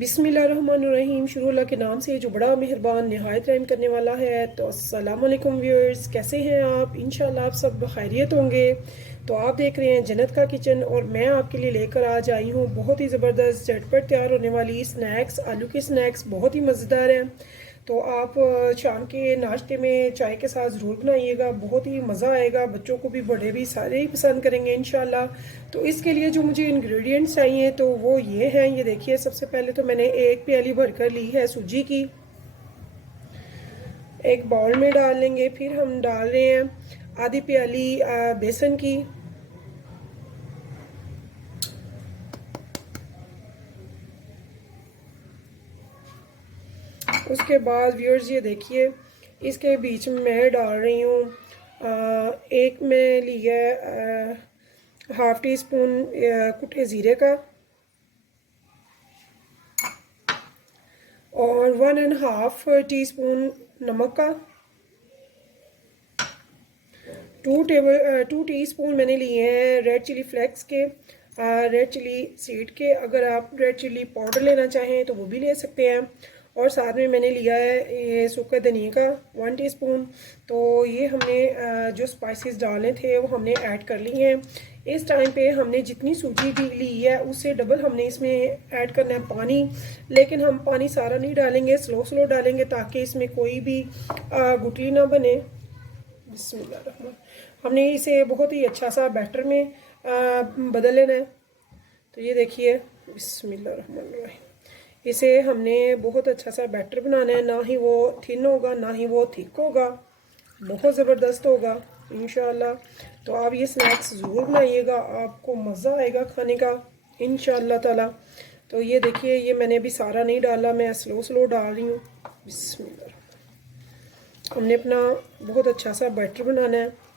बिस्मिल्लाहिर्रहमानिर्रहीम। शुरू अल्लाह के नाम से जो बड़ा मेहरबान नहायत रहम करने वाला है। तो अस्सलाम वालेकुम व्यूअर्स, कैसे हैं आप? इंशाल्लाह आप सब खैरियत होंगे। तो आप देख रहे हैं जन्नत का किचन और मैं आपके लिए लेकर आज आई हूँ बहुत ही ज़बरदस्त झटपट तैयार होने वाली स्नैक्स। आलू के स्नैक्स बहुत ही मज़ेदार हैं। तो आप शाम के नाश्ते में चाय के साथ ज़रूर बनाइएगा, बहुत ही मज़ा आएगा। बच्चों को भी बड़े भी सारे ही पसंद करेंगे इंशाल्लाह। तो इसके लिए जो मुझे इंग्रेडिएंट्स चाहिए तो वो ये हैं। ये देखिए, सबसे पहले तो मैंने एक प्याली भरकर ली है सूजी की, एक बाउल में डाल लेंगे। फिर हम डाल रहे हैं आधी प्याली बेसन की, उसके बाद व्यूअर्स ये देखिए इसके बीच में मैं डाल रही हूँ एक मैं लिया हाफ टी स्पून कुटे ज़ीरे का और 1.5 टीस्पून नमक का, 2 टीस्पून मैंने लिए हैं रेड चिली फ्लेक्स के, रेड चिली सीड के। अगर आप रेड चिली पाउडर लेना चाहें तो वो भी ले सकते हैं। और साथ में मैंने लिया है ये सूखा धनिया का 1 टीस्पून। तो ये हमने जो स्पाइसेस डालने थे वो हमने ऐड कर लिए हैं। इस टाइम पे हमने जितनी सूजी भी ली है उससे डबल हमने इसमें ऐड करना है पानी। लेकिन हम पानी सारा नहीं डालेंगे, स्लो स्लो डालेंगे ताकि इसमें कोई भी गुठली ना बने। बिस्मिल्लाह। हमने इसे बहुत ही अच्छा सा बैटर में बदल लेना है। तो ये देखिए, बिस्मिल्लाह, इसे हमने बहुत अच्छा सा बैटर बनाना है। ना ही वो थिन होगा ना ही वो थिक होगा, बहुत ज़बरदस्त होगा इंशाल्लाह। तो आप ये स्नैक्स ज़रूर बनाइएगा, आपको मज़ा आएगा खाने का इंशाल्लाह ताला। तो ये देखिए, ये मैंने अभी सारा नहीं डाला, मैं स्लो स्लो डाल रही हूँ। बिस्मिल्लाह। हमने अपना बहुत अच्छा सा बैटर बनाना है।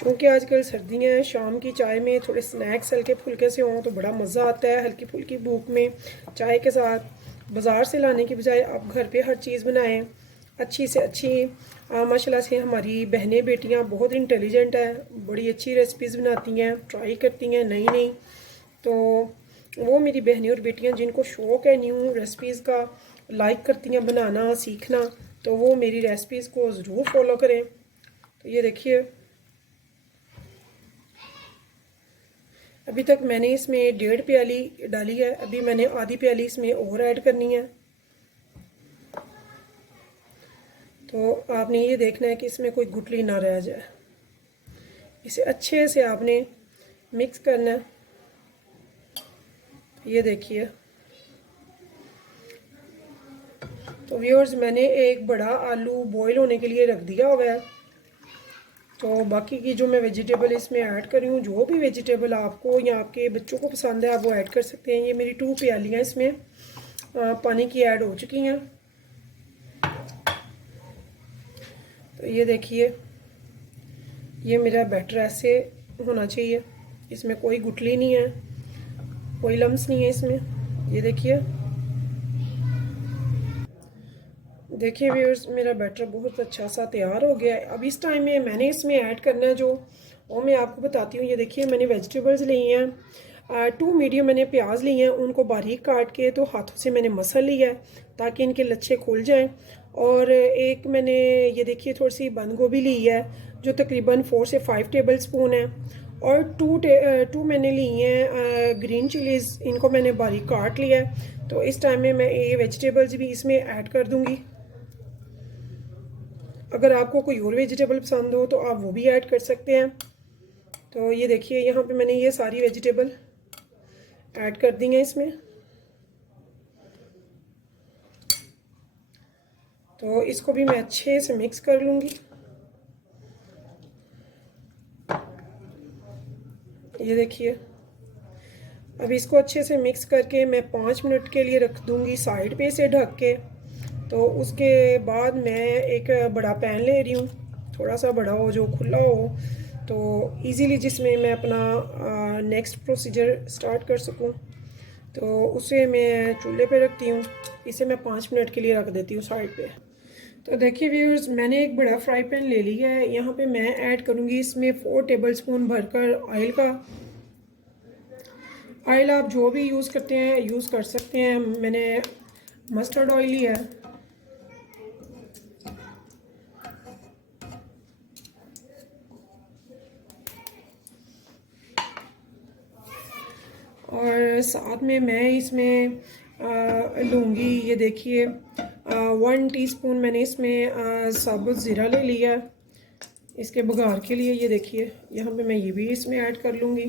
क्योंकि आजकल सर्दियाँ हैं, शाम की चाय में थोड़े स्नैक्स हल्के फुल्के से हों तो बड़ा मज़ा आता है। हल्की फुल्की भूख में चाय के साथ बाज़ार से लाने की बजाय आप घर पे हर चीज़ बनाएं, अच्छी से अच्छी। माशाल्लाह से हमारी बहनें बेटियां बहुत इंटेलिजेंट है, बड़ी अच्छी रेसिपीज़ बनाती हैं, ट्राई करती हैं नई नई। तो वो मेरी बहनें और बेटियां जिनको शौक़ है न्यू रेसिपीज़ का, लाइक करती हैं बनाना सीखना, तो वो मेरी रेसिपीज़ को ज़रूर फॉलो करें। तो ये देखिए, अभी तक मैंने इसमें 1.5 प्याली डाली है, अभी मैंने आधी प्याली इसमें और ऐड करनी है। तो आपने ये देखना है कि इसमें कोई गुठली ना रह जाए। इसे अच्छे से आपने मिक्स करना है। ये देखिए, तो व्यूअर्स मैंने एक बड़ा आलू बॉईल होने के लिए रख दिया हुआ है। तो बाकी की जो मैं वेजिटेबल इसमें ऐड कर रही हूँ, जो भी वेजिटेबल आपको या आपके बच्चों को पसंद है आप वो ऐड कर सकते हैं। ये मेरी 2 प्यालियाँ इसमें पानी की ऐड हो चुकी हैं। तो ये देखिए, ये मेरा बैटर ऐसे होना चाहिए, इसमें कोई गुठली नहीं है, कोई लम्स नहीं है इसमें। ये देखिए, देखिए व्यूअर्स, मेरा बैटर बहुत अच्छा सा तैयार हो गया है। अब इस टाइम में मैंने इसमें ऐड करना है जो, वो मैं आपको बताती हूँ। ये देखिए, मैंने वेजिटेबल्स ली हैं, 2 मीडियम मैंने प्याज ली हैं, उनको बारीक काट के तो हाथों से मैंने मसल लिया है ताकि इनके लच्छे खुल जाएं। और एक मैंने ये देखिए थोड़ी सी बंद गोभी ली है जो तकरीबन 4 से 5 टेबल स्पून है। और 2 मैंने ली हैं ग्रीन चिलीज़, इनको मैंने बारीक काट लिया है। तो इस टाइम में मैं ये वेजिटेबल्स भी इसमें ऐड कर दूँगी। अगर आपको कोई और वेजिटेबल पसंद हो तो आप वो भी ऐड कर सकते हैं। तो ये देखिए, यहाँ पे मैंने ये सारी वेजिटेबल ऐड कर दी हैं इसमें। तो इसको भी मैं अच्छे से मिक्स कर लूँगी। ये देखिए, अब इसको अच्छे से मिक्स करके मैं 5 मिनट के लिए रख दूँगी साइड पे से ढक के। तो उसके बाद मैं एक बड़ा पैन ले रही हूँ, थोड़ा सा बड़ा हो जो खुला हो, तो इजीली जिसमें मैं अपना नेक्स्ट प्रोसीजर स्टार्ट कर सकूँ। तो उसे मैं चूल्हे पे रखती हूँ। इसे मैं 5 मिनट के लिए रख देती हूँ साइड पे। तो देखिए व्यूअर्स, मैंने एक बड़ा फ्राई पैन ले लिया है। यहाँ पे मैं ऐड करूँगी इसमें 4 टेबलस्पून भरकर ऑयल का। ऑयल आप जो भी यूज़ करते हैं यूज़ कर सकते हैं। मैंने मस्टर्ड ऑयल लिया है। और साथ में मैं इसमें लूँगी, ये देखिए 1 टीस्पून मैंने इसमें साबुत ज़ीरा ले लिया इसके बघार के लिए। ये देखिए यहाँ पे मैं ये भी इसमें ऐड कर लूँगी।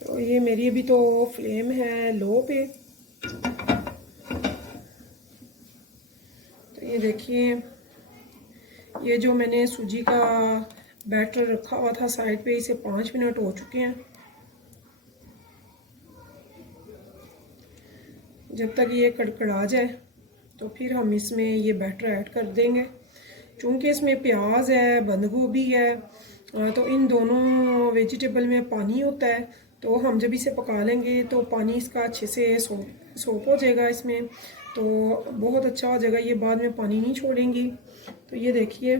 तो ये मेरी अभी तो फ्लेम है लो पे। तो ये देखिए, ये जो मैंने सूजी का बैटर रखा हुआ था साइड पे, इसे 5 मिनट हो चुके हैं। जब तक ये कड़कड़ा जाए तो फिर हम इसमें ये बैटर ऐड कर देंगे। चूँकि इसमें प्याज है, बंद गोभी है, तो इन दोनों वेजिटेबल में पानी होता है। तो हम जब इसे पका लेंगे तो पानी इसका अच्छे से सोप हो जाएगा इसमें, तो बहुत अच्छा हो जाएगा। ये बाद में पानी नहीं छोड़ेंगी। तो ये देखिए,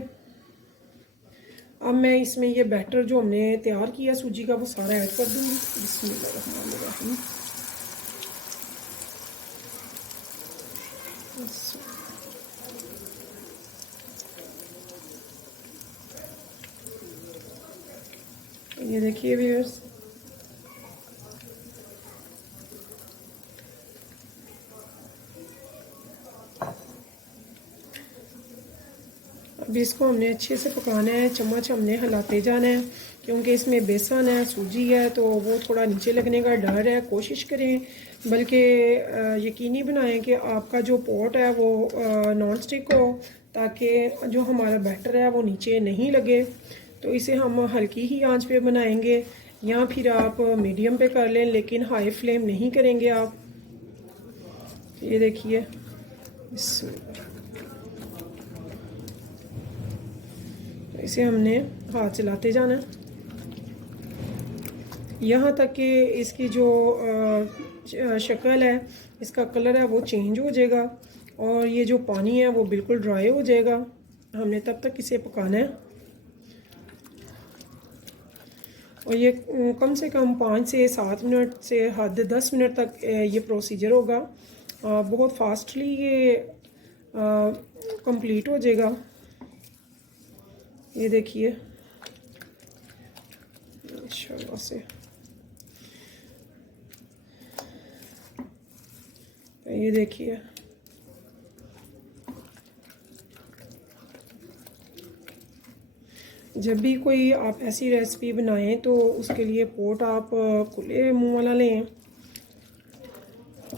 अब मैं इसमें ये बैटर जो हमने तैयार किया सूजी का वो सारा ऐड कर दूँगी। बिस्मिल्लाहिर्रहमानिर्रहीम। ये देखिए व्यूअर्स, अब इसको हमने अच्छे से पकाना है। चम्मच हमने हिलाते जाना है क्योंकि इसमें बेसन है, सूजी है, तो वो थोड़ा नीचे लगने का डर है। कोशिश करें बल्कि यकीनी बनाएं कि आपका जो पॉट है वो नॉन स्टिक हो, ताकि जो हमारा बैटर है वो नीचे नहीं लगे। तो इसे हम हल्की ही आंच पे बनाएंगे, या फिर आप मीडियम पे कर लें, लेकिन हाई फ्लेम नहीं करेंगे आप। ये देखिए, इसे हमने हाथ चलाते जाना यहाँ तक कि इसकी जो शक्ल है, इसका कलर है वो चेंज हो जाएगा और ये जो पानी है वो बिल्कुल ड्राई हो जाएगा। हमने तब तक इसे पकाना है और ये कम से कम 5 से 7 मिनट से हद 10 मिनट तक ये प्रोसीजर होगा। बहुत फास्टली ये कंप्लीट हो जाएगा। ये देखिए माशाल्लाह से। ये देखिए, जब भी कोई आप ऐसी रेसिपी बनाएं तो उसके लिए पोट आप खुले मुंह वाला लें,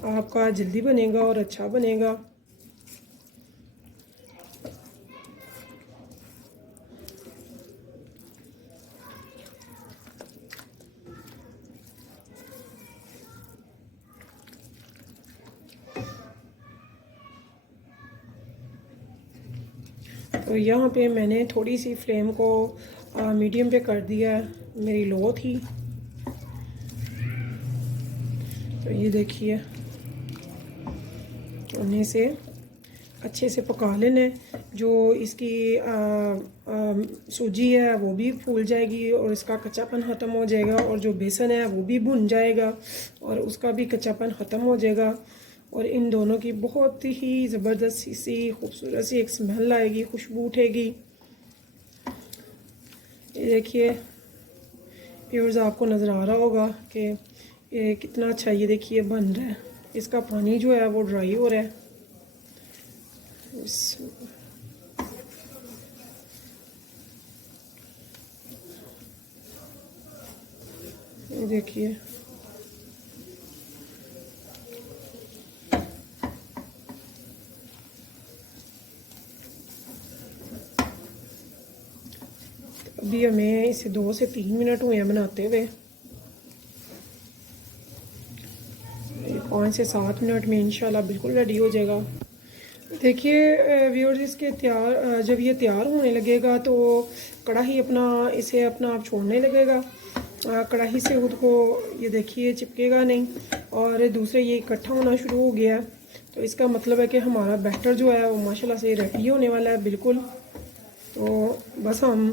आपका जल्दी बनेगा और अच्छा बनेगा। तो यहाँ पे मैंने थोड़ी सी फ्लेम को मीडियम पे कर दिया है, मेरी लो थी। तो ये देखिए, हमने इसे अच्छे से पका लेना है। जो इसकी सूजी है वो भी फूल जाएगी और इसका कच्चापन ख़त्म हो जाएगा, और जो बेसन है वो भी भुन जाएगा और उसका भी कच्चापन ख़त्म हो जाएगा। और इन दोनों की बहुत ही ज़बरदस्त सी खूबसूरत सी एक स्मेल आएगी, खुशबू उठेगी। ये देखिए व्यूअर्स, आपको नज़र आ रहा होगा कि ये कितना अच्छा, ये देखिए बन रहा है। इसका पानी जो है वो ड्राई हो रहा है। ये देखिए, अभी हमें इसे 2 से 3 मिनट हुए हैं बनाते हुए। 5 से 7 मिनट में इंशाल्लाह बिल्कुल रेडी हो जाएगा। देखिए व्यूअर्स, इसके जब ये तैयार होने लगेगा तो कढ़ाई इसे अपना आप छोड़ने लगेगा। कढ़ाई से खुद को ये देखिए चिपकेगा नहीं, और दूसरे ये इकट्ठा होना शुरू हो गया है। तो इसका मतलब है कि हमारा बैटर जो है वो माशाल्लाह से रेडी होने वाला है बिल्कुल। तो बस हम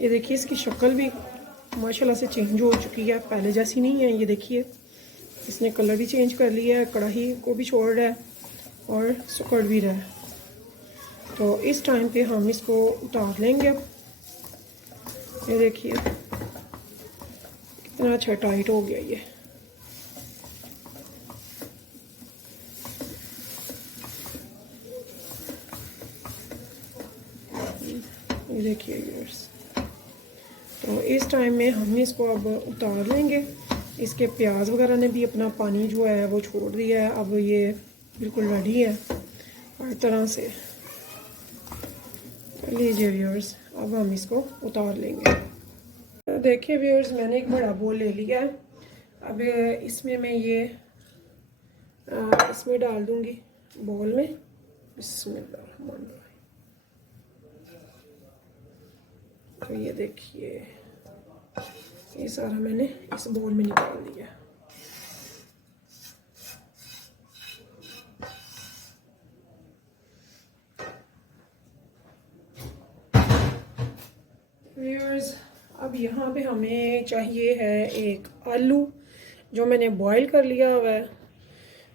ये देखिए इसकी शक्ल भी माशाल्लाह से चेंज हो चुकी है, पहले जैसी नहीं है। ये देखिए इसने कलर भी चेंज कर लिया है, कढ़ाई को भी छोड़ रहा है और सुकड़ भी रहा है। तो इस टाइम पे हम इसको उतार लेंगे। ये देखिए कितना अच्छा टाइट हो गया ये देखिए व्यूअर्स। तो इस टाइम में हम इसको अब उतार लेंगे। इसके प्याज वगैरह ने भी अपना पानी जो है वो छोड़ दिया है। अब ये बिल्कुल रेडी है हर तरह से। लीजिए व्यूअर्स, अब हम इसको उतार लेंगे। देखिए व्यूअर्स, मैंने एक बड़ा बोल ले लिया है। अब इसमें मैं ये इसमें डाल दूंगी बोल में। बिस्मिल्लाह। तो ये देखिए ये सारा मैंने इस बोल में निकाल दिया। व्यूअर्स, अब यहाँ पे हमें चाहिए है एक आलू जो मैंने बॉईल कर लिया हुआ है।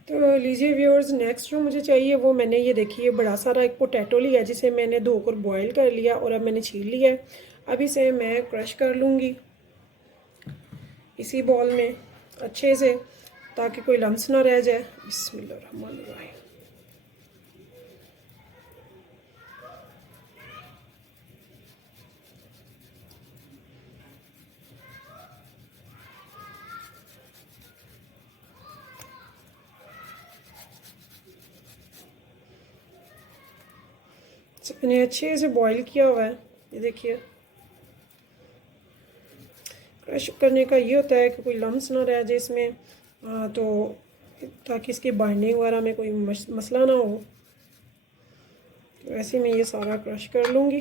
तो लीजिए व्यूअर्स, नेक्स्ट जो मुझे चाहिए वो मैंने ये देखिए बड़ा सारा एक पोटैटो लिया जिसे मैंने धोकर बॉईल कर लिया और अब मैंने छील लिया है। अब इसे मैं क्रश कर लूँगी इसी बॉल में अच्छे से, ताकि कोई लम्स ना रह जाए। बिस्मिल्लाहिर्रहमानिर्रहीम। मैंने अच्छे से बॉईल किया हुआ है। ये देखिए क्रश करने का ये होता है कि कोई लम्स ना रह जाए इसमें, तो ताकि इसकी बाइंडिंग वगैरह में कोई मसला ना हो। तो ऐसे में ये सारा क्रश कर लूँगी।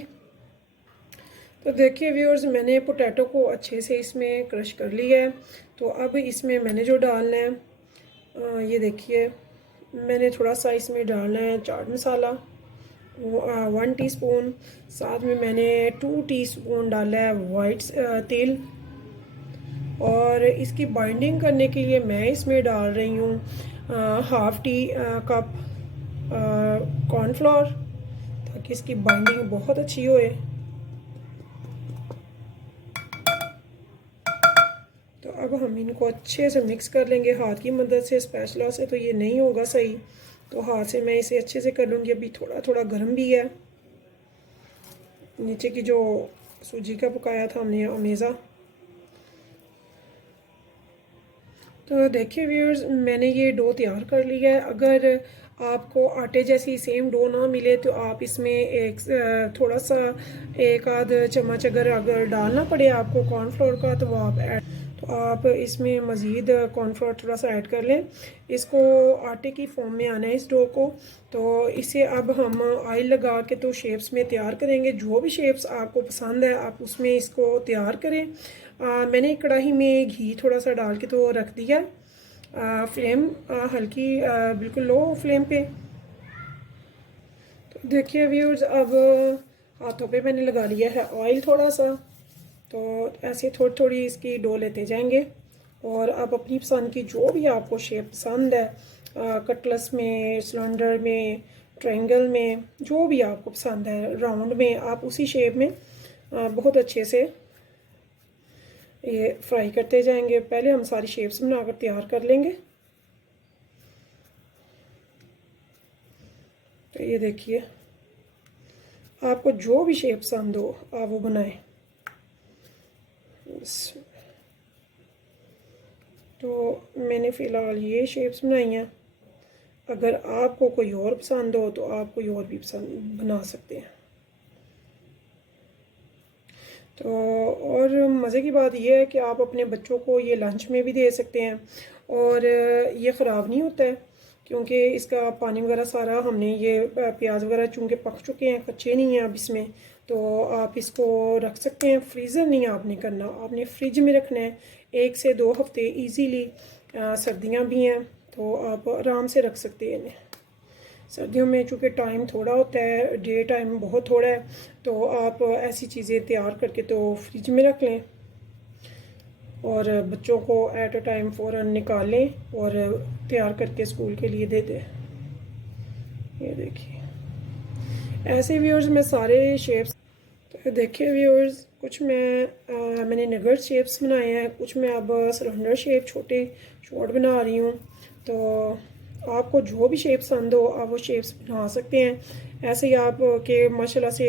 तो देखिए व्यूअर्स, मैंने पोटैटो को अच्छे से इसमें क्रश कर लिया है। तो अब इसमें मैंने जो डालना है ये देखिए मैंने थोड़ा सा इसमें डालना है चाट मसाला 1 टीस्पून। साथ में मैंने 2 टीस्पून डाला है वाइट तेल, और इसकी बाइंडिंग करने के लिए मैं इसमें डाल रही हूँ हाफ़ टी कप कॉर्नफ्लोर, ताकि इसकी बाइंडिंग बहुत अच्छी होए। तो अब हम इनको अच्छे से मिक्स कर लेंगे हाथ की मदद से। स्पैचुला से तो ये नहीं होगा सही, तो हाथ से मैं इसे अच्छे से कर लूँगी। अभी थोड़ा थोड़ा गर्म भी है। नीचे की जो सूजी का पकाया था हमने अमेज़ा। तो देखिए व्यूअर्स, मैंने ये डो तैयार कर लिया है। अगर आपको आटे जैसी सेम डो ना मिले तो आप इसमें एक थोड़ा सा एक आध चम्मच अगर डालना पड़े आपको कॉर्नफ्लोर का, तो वो आप ऐड, तो आप इसमें मज़ीद कॉर्नफ्लोर थोड़ा सा ऐड कर लें। इसको आटे की फॉर्म में आना है इस डो को। तो इसे अब हम ऑयल लगा के तो शेप्स में तैयार करेंगे। जो भी शेप्स आपको पसंद है आप उसमें इसको तैयार करें। मैंने कढ़ाई में घी थोड़ा सा डाल के तो रख दिया। फ्लेम हल्की बिल्कुल लो फ्लेम पे। तो देखिए व्यूअर्स, अब हाथों पे मैंने लगा लिया है ऑयल थोड़ा सा। तो ऐसे थोड़ी थोड़ी इसकी डो लेते जाएंगे, और आप अपनी पसंद की जो भी आपको शेप पसंद है, कटलस में, सिलेंडर में, ट्रायंगल में, जो भी आपको पसंद है, राउंड में, आप उसी शेप में बहुत अच्छे से ये फ्राई करते जाएंगे। पहले हम सारी शेप्स बनाकर तैयार कर लेंगे। तो ये देखिए आपको जो भी शेप पसंद हो आप वो बनाएं। तो मैंने फ़िलहाल ये शेप्स बनाई हैं। अगर आपको कोई और पसंद हो तो आप कोई और भी पसंद बना सकते हैं। तो और मज़े की बात यह है कि आप अपने बच्चों को ये लंच में भी दे सकते हैं, और ये ख़राब नहीं होता है, क्योंकि इसका पानी वगैरह सारा हमने ये प्याज वगैरह चूँकि पक चुके हैं, कच्चे नहीं हैं अब इसमें, तो आप इसको रख सकते हैं। फ्रीज़र नहीं आपने करना, आपने फ्रिज में रखना है 1 से 2 हफ्ते ईज़ीली। सर्दियाँ भी हैं तो आप आराम से रख सकते हैं इन्हें। सर्दियों में चूँकि टाइम थोड़ा होता है, डे टाइम बहुत थोड़ा है, तो आप ऐसी चीज़ें तैयार करके तो फ्रिज में रख लें और बच्चों को एट अ टाइम फ़ौरन निकाल लें और तैयार करके स्कूल के लिए दे दें। ये देखिए, ऐसे व्यूअर्स मैं सारे शेप्स, तो देखिए व्यूअर्स, कुछ मैंने नगेट शेप्स बनाए हैं, कुछ मैं अब सिलेंडर शेप छोटे शॉर्ट बना रही हूँ। तो आपको जो भी शेप पसंद हो आप वो शेप्स बना सकते हैं। ऐसे ही आप के माशाल्लाह से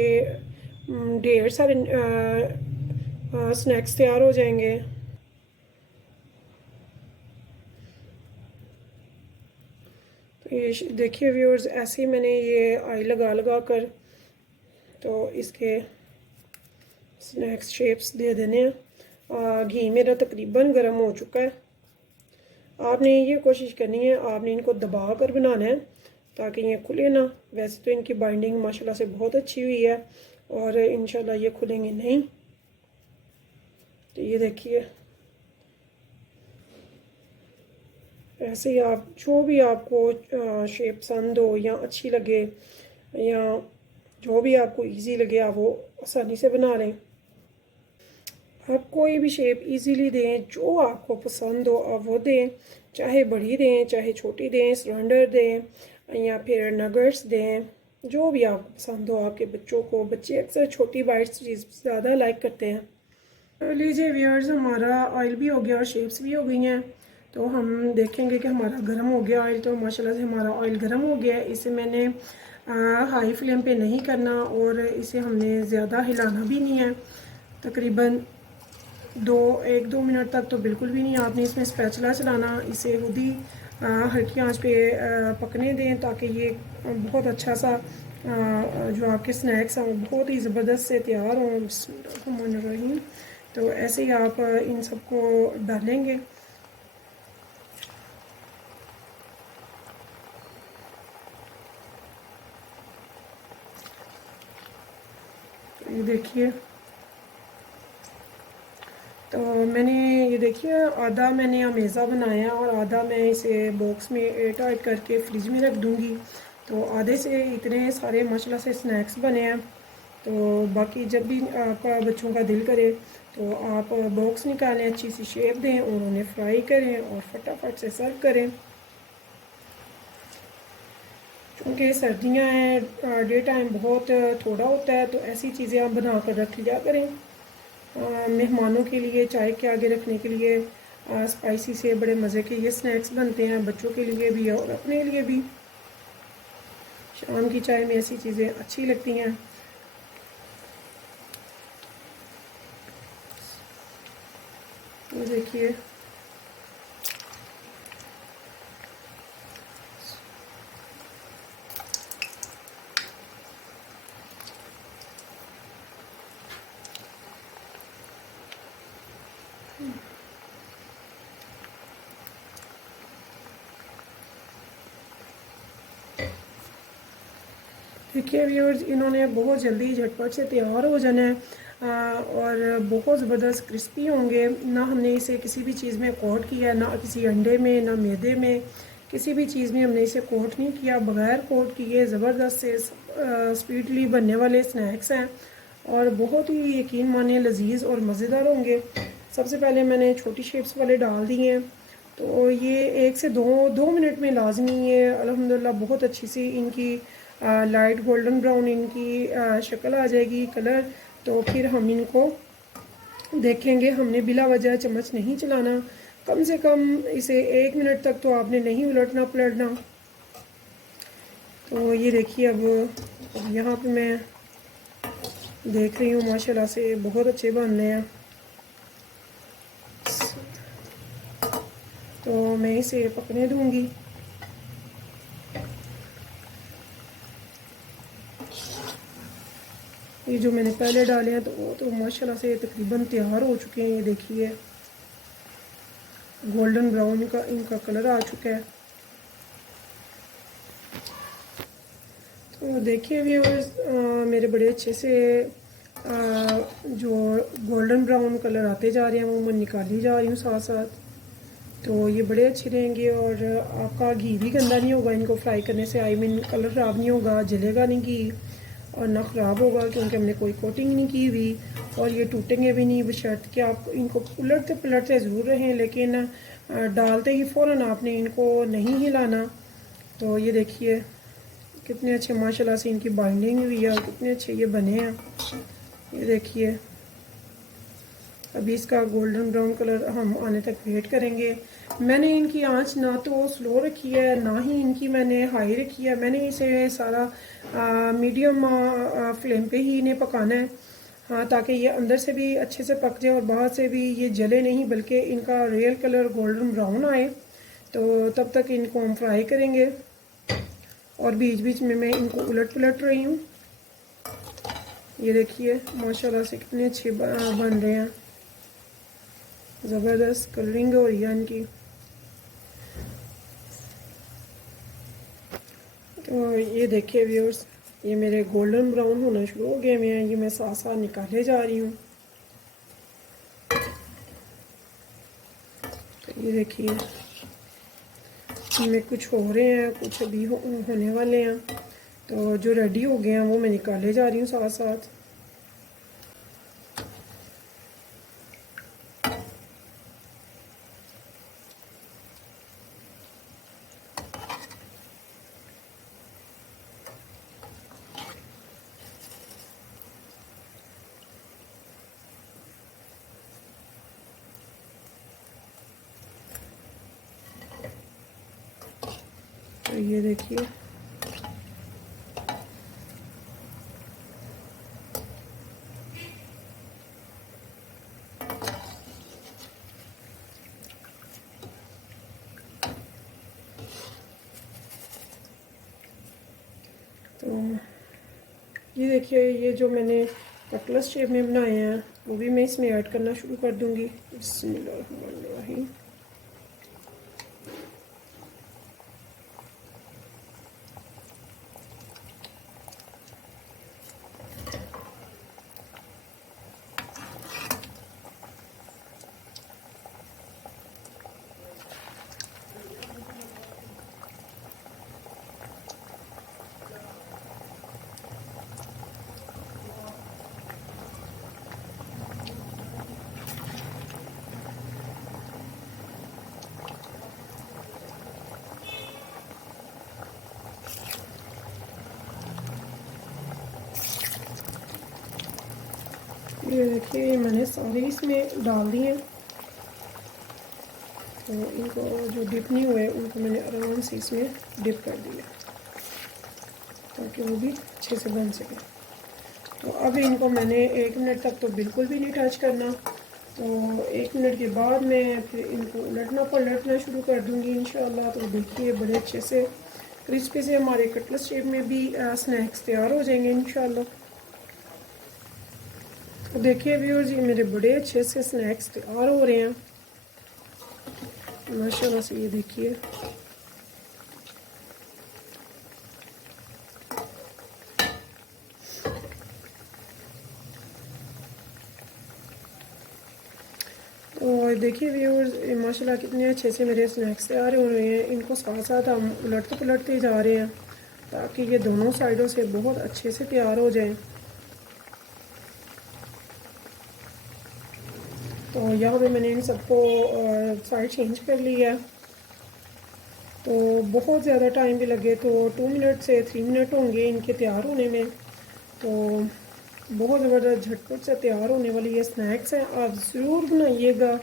ढेर सारे स्नैक्स तैयार हो जाएंगे। तो ये देखिए व्यूअर्स, ऐसे ही मैंने ये आई लगा लगा कर तो इसके स्नैक्स शेप्स दे देने हैं। घी मेरा तकरीबन गर्म हो चुका है। आपने ये कोशिश करनी है, आपने इनको दबा कर बनाना है ताकि ये खुले ना। वैसे तो इनकी बाइंडिंग माशाल्लाह से बहुत अच्छी हुई है और इंशाल्लाह ये खुलेंगे नहीं। तो ये देखिए, ऐसे ही आप जो भी आपको शेप पसंद हो या अच्छी लगे या जो भी आपको इजी लगे आप वो आसानी से बना लें। आप कोई भी शेप इजीली दें, जो आपको पसंद हो आप वो दें, चाहे बड़ी दें चाहे छोटी दें, सिलेंडर दें या फिर नगेट्स दें, जो भी आपको पसंद हो आपके बच्चों को। बच्चे अक्सर छोटी बाइट्स चीज़ ज़्यादा लाइक करते हैं। तो लीजिए व्यूअर्स, हमारा ऑयल भी हो गया और शेप्स भी हो गई हैं। तो हम देखेंगे कि हमारा गर्म हो गया ऑयल। तो माशाल्लाह से हमारा ऑयल गर्म हो गया है। इसे मैंने हाई फ्लेम पे नहीं करना और इसे हमने ज़्यादा हिलाना भी नहीं है। तकरीबन 1-2 मिनट तक तो बिल्कुल भी नहीं आपने इसमें स्पैचुला चलाना। इसे खुद ही हल्की आंच पे पकने दें ताकि ये बहुत अच्छा सा जो आपके स्नैक्स हैं वो बहुत ही ज़बरदस्त से तैयार हों। बिस्मिल्लाहिर्रहमानिर्रहीम। तो ऐसे ही आप इन सबको डालेंगे। ये देखिए, तो मैंने ये देखिए आधा मैंने अमेज़ा बनाया और आधा मैं इसे बॉक्स में एयर टाइट करके फ्रिज में रख दूँगी। तो आधे से इतने सारे माशाल्लाह से स्नैक्स बने हैं। तो बाकी जब भी आपका बच्चों का दिल करे तो आप बॉक्स निकालें, अच्छी सी शेप दें और उन्हें फ्राई करें और फटाफट से सर्व करें। क्योंकि सर्दियाँ हैं, डे टाइम बहुत थोड़ा होता है, तो ऐसी चीज़ें आप बना कर रख लिया करें मेहमानों के लिए, चाय के आगे रखने के लिए। स्पाइसी से बड़े मज़े के ये स्नैक्स बनते हैं बच्चों के लिए भी और अपने लिए भी। शाम की चाय में ऐसी चीज़ें अच्छी लगती हैं। तो देखिए, देखिए व्यूअर्स, इन्होंने बहुत जल्दी झटपट से तैयार हो जाना है और बहुत ज़बरदस्त क्रिस्पी होंगे। ना हमने इसे किसी भी चीज़ में कोट किया, ना किसी अंडे में, ना मैदे में, किसी भी चीज़ में हमने इसे कोट नहीं किया। बग़ैर कोट किए ज़बरदस्त से स्पीडली बनने वाले स्नैक्स हैं और बहुत ही यकीन मानिए लजीज और मज़ेदार होंगे। सबसे पहले मैंने छोटी शेप्स वाले डाल दिए हैं। तो ये 1 से 2 में लाजमी ये अल्हम्दुलिल्लाह बहुत अच्छी सी इनकी लाइट गोल्डन ब्राउन इनकी शक्ल आ जाएगी, कलर। तो फिर हम इनको देखेंगे। हमने बिला वजह चम्मच नहीं चलाना। कम से कम इसे 1 मिनट तक तो आपने नहीं उलटना पलटना। तो ये देखिए, अब यहाँ पे मैं देख रही हूँ माशाल्लाह से बहुत अच्छे बन रहे हैं। तो मैं इसे पकने दूँगी। ये जो मैंने पहले डाले हैं तो वो तो माशाल्लाह से तकरीबन तैयार हो चुके हैं। ये देखिए, गोल्डन ब्राउन का इनका कलर आ चुका है। तो देखिए व्यूअर्स, मेरे बड़े अच्छे से जो गोल्डन ब्राउन कलर आते जा रहे हैं वो मैं निकाली जा रही हूँ साथ साथ। तो ये बड़े अच्छे रहेंगे और आपका घी भी गंदा नहीं होगा इनको फ्राई करने से। आई मीन कलर ख़राब नहीं होगा, जलेगा नहीं घी और ना ख़राब होगा क्योंकि हमने कोई कोटिंग नहीं की हुई। और ये टूटेंगे भी नहीं, बशर्त कि आप इनको उलटते पलटते ज़रूर रहें, लेकिन डालते ही फ़ौरन आपने इनको नहीं हिलाना। तो ये देखिए कितने अच्छे माशाल्लाह से इनकी बाइंडिंग हुई है और कितने अच्छे ये बने हैं। ये देखिए अभी इसका गोल्डन ब्राउन कलर हम आने तक वेट करेंगे। मैंने इनकी आंच ना तो स्लो रखी है ना ही इनकी मैंने हाई रखी है। मैंने इसे सारा मीडियम फ्लेम पे ही इन्हें पकाना है, हाँ, ताकि ये अंदर से भी अच्छे से पक जाए और बाहर से भी ये जले नहीं, बल्कि इनका रियल कलर गोल्डन ब्राउन आए। तो तब तक इनको हम फ्राई करेंगे और बीच बीच में मैं इनको उलट पुलट रही हूँ। ये देखिए माशाल्लाह से कितने अच्छे बन रहे हैं, ज़बरदस्त कलरिंग हो रही है इनकी। तो ये देखिए व्यूअर्स, ये मेरे गोल्डन ब्राउन होना शुरू हो गए हैं, ये मैं साथ साथ निकाले जा रही हूँ। तो ये देखिए इनमें कुछ हो रहे हैं, कुछ अभी होने वाले हैं। तो जो रेडी हो गए हैं वो मैं निकाले जा रही हूँ साथ साथ। तो ये देखिए तो ये देखिए ये जो मैंने कटलेस शेप में बनाए हैं वो भी मैं इसमें ऐड करना शुरू कर दूंगी। बिस्मिल्लाहिर्रहमानिर्रहीम। ये देखिए मैंने सारे इसमें डाल दिए। तो इनको जो डिप नहीं हुए उनको मैंने आराम से इसमें डिप कर दिया ताकि वो भी अच्छे से बन सके। तो अब इनको मैंने 1 मिनट तक तो बिल्कुल भी नहीं टच करना। तो 1 मिनट के बाद मैं फिर इनको उलटना पलटना शुरू कर दूँगी इंशाल्लाह। तो देखिए बड़े अच्छे से क्रिस्पी से हमारे कटलेस शेप में भी स्नैक्स तैयार हो जाएंगे इंशाल्लाह। तो देखिए व्यूअर्स ये मेरे बड़े अच्छे से स्नैक्स तैयार हो रहे हैं माशाल्लाह से। ये देखिए और देखिए व्यूअर्स माशाल्लाह कितने अच्छे से मेरे स्नैक्स तैयार हो रहे हैं। इनको साथ साथ हम उलटते पलटते जा रहे हैं ताकि ये दोनों साइडों से बहुत अच्छे से तैयार हो जाएं। तो यहाँ पे मैंने इन सबको साइड चेंज कर लिया है। तो बहुत ज़्यादा टाइम भी लगे तो 2 मिनट से 3 मिनट होंगे इनके तैयार होने में। तो बहुत ज़बरदस्त झटपट से तैयार होने वाली ये स्नैक्स हैं, आप ज़रूर बनाइएगा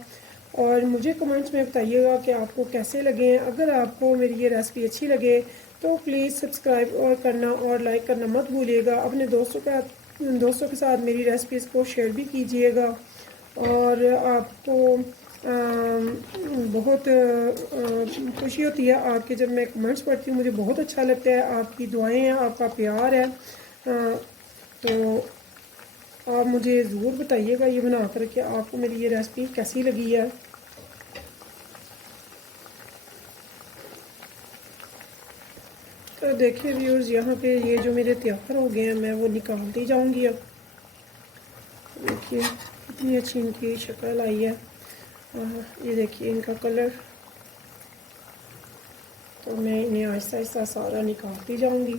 और मुझे कमेंट्स में बताइएगा कि आपको कैसे लगे हैं। अगर आपको मेरी ये रेसिपी अच्छी लगे तो प्लीज़ सब्सक्राइब और करना और लाइक करना मत भूलिएगा। अपने दोस्तों के साथ मेरी रेसिपीज़ को शेयर भी कीजिएगा। और आपको बहुत खुशी होती है आपके जब मैं कमेंट्स पढ़ती हूँ, मुझे बहुत अच्छा लगता है। आपकी दुआएं हैं, आपका प्यार है। तो आप मुझे ज़रूर बताइएगा ये बना कर कि आपको मेरी ये रेसिपी कैसी लगी है। तो देखिए व्यूअर्स, यहाँ पे ये जो मेरे तैयार हो गए हैं मैं वो निकालती जाऊँगी। अब देखिए कितनी अच्छी इनकी शक्ल आई है। ये देखिए इनका कलर। तो मैं इन्हें आहिस्ता आहिस्ता सारा निकालती जाऊँगी।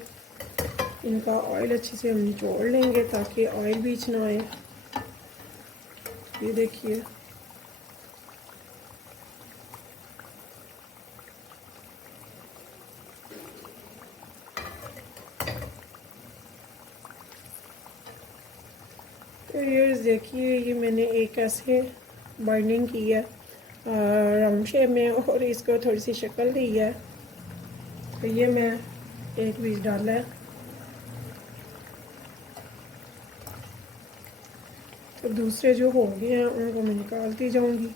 इनका ऑयल अच्छे से हम निचोड़ लेंगे ताकि ऑयल बीच ना आए। ये देखिए तो ये देखिए, ये मैंने एक ऐसे बाइंडिंग की है राउंड शेप में और इसको थोड़ी सी शक्ल दी है। तो ये मैं एक पीस डाला है। तो दूसरे जो हो गए हैं उनको मैं निकालती जाऊंगी।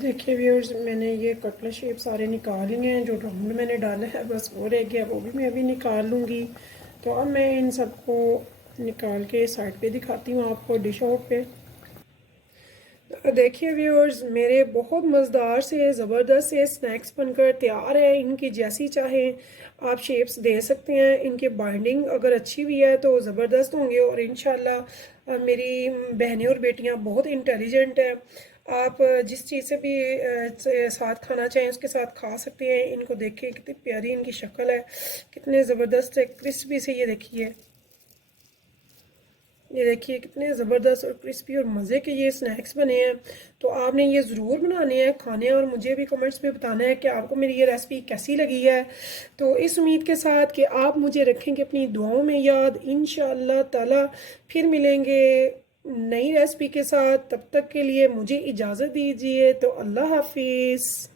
देखिए व्यूअर्स, मैंने ये कटलेट शेप सारे निकाल लिए हैं। जो राउंड मैंने डाला है बस वो रह गया, वो भी मैं अभी निकाल लूँगी। तो अब मैं इन सबको निकाल के साइड पे दिखाती हूँ आपको डिश आउट पे। देखिए व्यूअर्स, मेरे बहुत मज़ेदार से ज़बरदस्त से स्नैक्स बनकर तैयार है। इनकी जैसी चाहें आप शेप्स दे सकते हैं। इनकी बाइंडिंग अगर अच्छी भी है तो ज़बरदस्त होंगे और इंशाल्लाह मेरी बहनें और बेटियां बहुत इंटेलिजेंट हैं। आप जिस चीज़ से भी साथ खाना चाहें उसके साथ खा सकते हैं। इनको देखिए कितनी प्यारी इनकी शक्ल है, कितने ज़बरदस्त है, क्रिस्पी से। ये देखिए कितने ज़बरदस्त और क्रिस्पी और मज़े के ये स्नैक्स बने हैं। तो आपने ये ज़रूर बनाने हैं, खाने हैं और मुझे भी कमेंट्स में बताना है कि आपको मेरी ये रेसिपी कैसी लगी है। तो इस उम्मीद के साथ कि आप मुझे रखेंगे अपनी दुआओं में याद, इंशाअल्लाह ताला फिर मिलेंगे नई रेसिपी के साथ। तब तक के लिए मुझे इजाज़त दीजिए। तो अल्लाह हाफिज़।